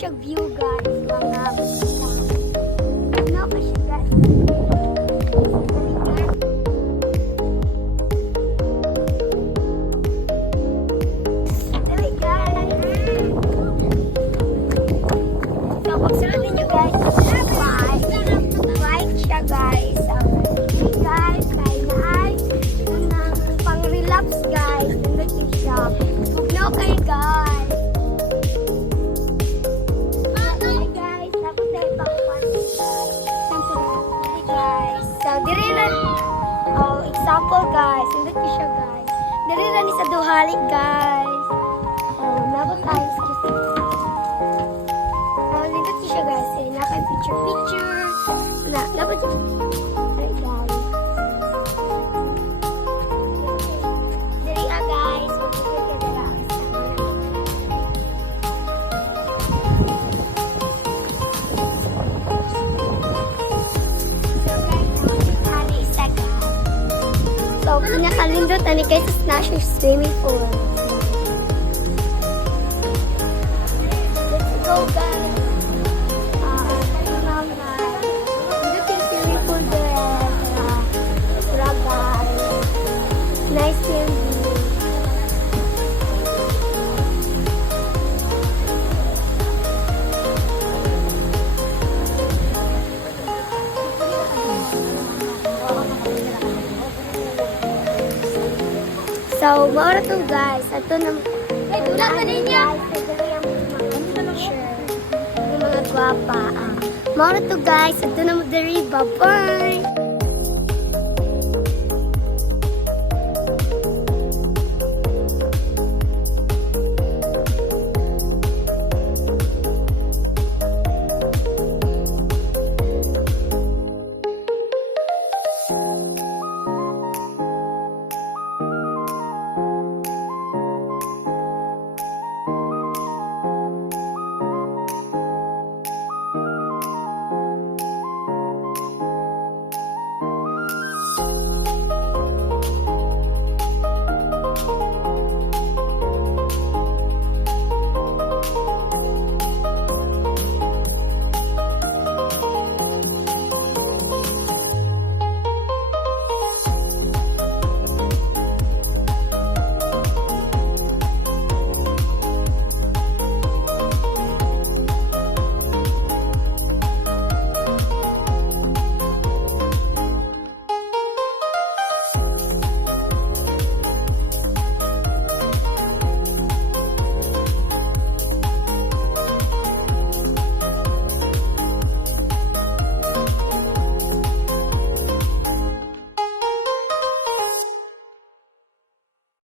siya view guys. Mga ano pa siya guys. Dali guys. So pagsunod ninyo guys. Like siya guys. Okay guys. Kaya na ay pang relax guys. Nandito siya. Tugnaw kayo guys. So, diri rin, example guys, hindi ko siya guys. Diri rin sa duhali guys. Nabot tayo sa hindi ko siya guys. Naka-picture. Dapat siya. Ay guys. Diri guys. Mag-picture ka dira. So, pinakalindot ani kay sa Splash swimming pool. Let's go guys. Lindot yung swimming pool guys. Nice swimming pool. So, maura to guys. Ito na. Hey, tulad na ninyo. Yung mga gwapa. Maura to guys. Ito na mo diri. Bye-bye.